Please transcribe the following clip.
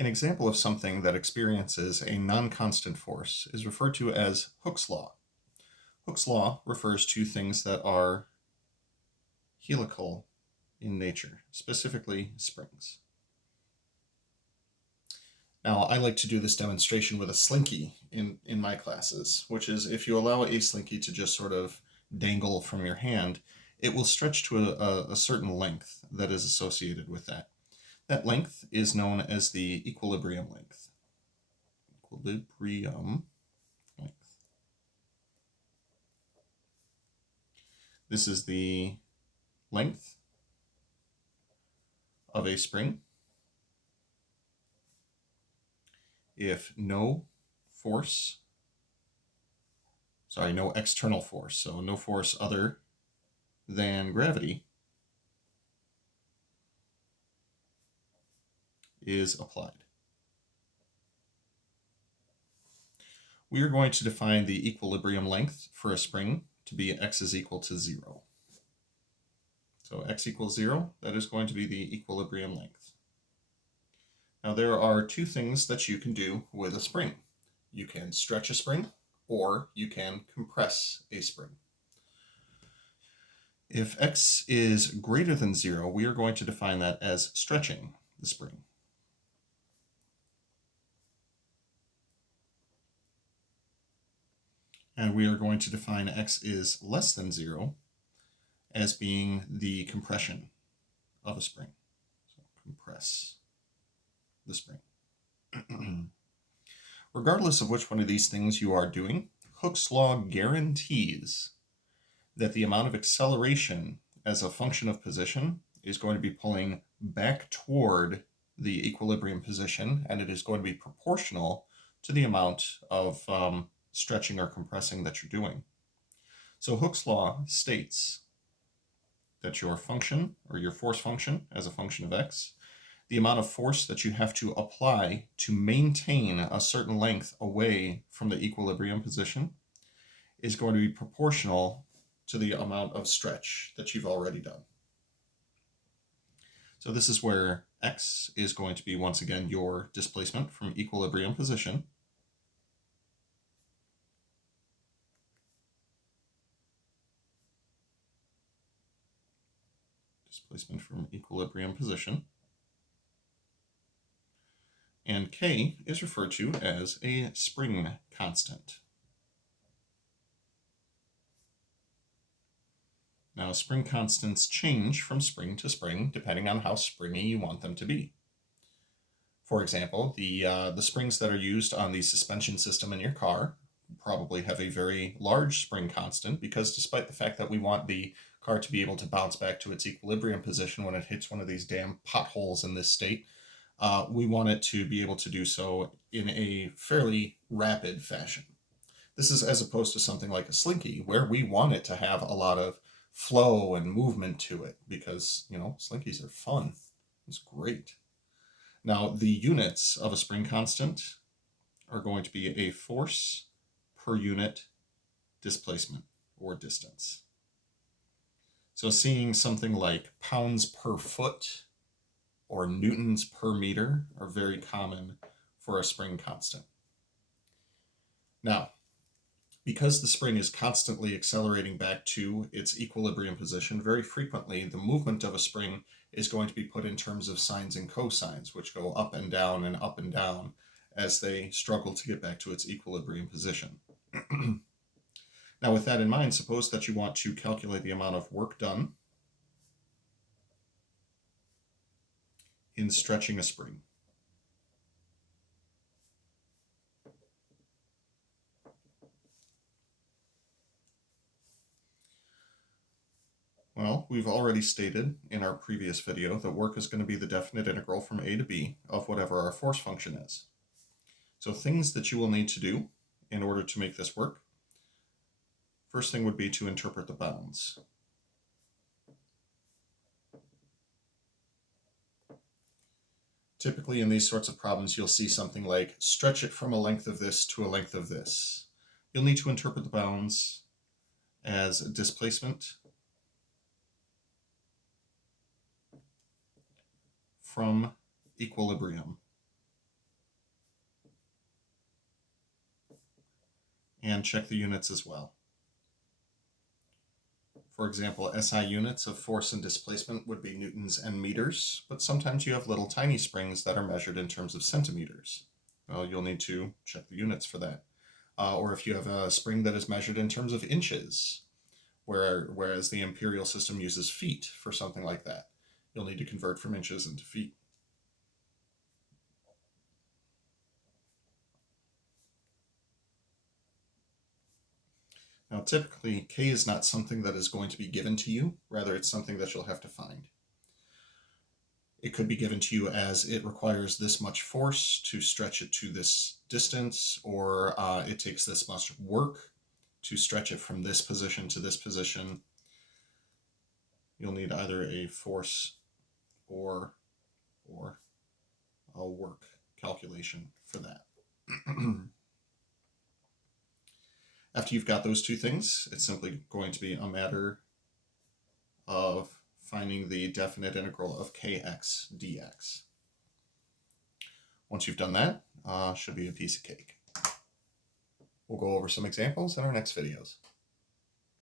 An example of something that experiences a non-constant force is referred to as Hooke's law. Hooke's law refers to things that are helical in nature, specifically springs. Now, I like to do this demonstration with a slinky in my classes, which is if you allow a slinky to just sort of dangle from your hand, it will stretch to a certain length that is associated with that. That length is known as the equilibrium length. Equilibrium length. This is the length of a spring if no external force, so no force other than gravity is applied. We are going to define the equilibrium length for a spring to be x is equal to 0. So x equals 0, that is going to be the equilibrium length. Now there are two things that you can do with a spring. You can stretch a spring, or you can compress a spring. If x is greater than 0, we are going to define that as stretching the spring. And we are going to define x is less than 0 as being the compression of a spring. So compress the spring. Regardless of which one of these things you are doing, Hooke's law guarantees that the amount of acceleration as a function of position is going to be pulling back toward the equilibrium position, and it is going to be proportional to the amount of stretching or compressing that you're doing. So Hooke's law states that your function, or your force function as a function of x, the amount of force that you have to apply to maintain a certain length away from the equilibrium position is going to be proportional to the amount of stretch that you've already done. So this is where x is going to be, once again, your displacement from equilibrium position. Displacement from equilibrium position. And k is referred to as a spring constant. Now, spring constants change from spring to spring depending on how springy you want them to be. For example, the springs that are used on the suspension system in your car probably have a very large spring constant, because despite the fact that we want the car to be able to bounce back to its equilibrium position when it hits one of these damn potholes in this state, we want it to be able to do so in a fairly rapid fashion. This is as opposed to something like a slinky, where we want it to have a lot of flow and movement to it, because, slinkies are fun. It's great. Now, the units of a spring constant are going to be a force per unit displacement or distance. So seeing something like pounds per foot or newtons per meter are very common for a spring constant. Now, because the spring is constantly accelerating back to its equilibrium position, very frequently the movement of a spring is going to be put in terms of sines and cosines, which go up and down as they struggle to get back to its equilibrium position. Now, with that in mind, suppose that you want to calculate the amount of work done in stretching a spring. Well, we've already stated in our previous video that work is going to be the definite integral from a to b of whatever our force function is. So things that you will need to do in order to make this work, first thing would be to interpret the bounds. Typically in these sorts of problems, you'll see something like stretch it from a length of this to a length of this. You'll need to interpret the bounds as displacement from equilibrium. and check the units as well. For example, SI units of force and displacement would be newtons and meters, but sometimes you have little tiny springs that are measured in terms of centimeters. Well, you'll need to check the units for that. Or if you have a spring that is measured in terms of inches, whereas the imperial system uses feet for something like that, you'll need to convert from inches into feet. Now, typically, K is not something that is going to be given to you. Rather, it's something that you'll have to find. It could be given to you as it requires this much force to stretch it to this distance, or it takes this much work to stretch it from this position to this position. You'll need either a force or a work calculation for that. After you've got those two things, it's simply going to be a matter of finding the definite integral of kx dx. Once you've done that, should be a piece of cake. We'll go over some examples in our next videos.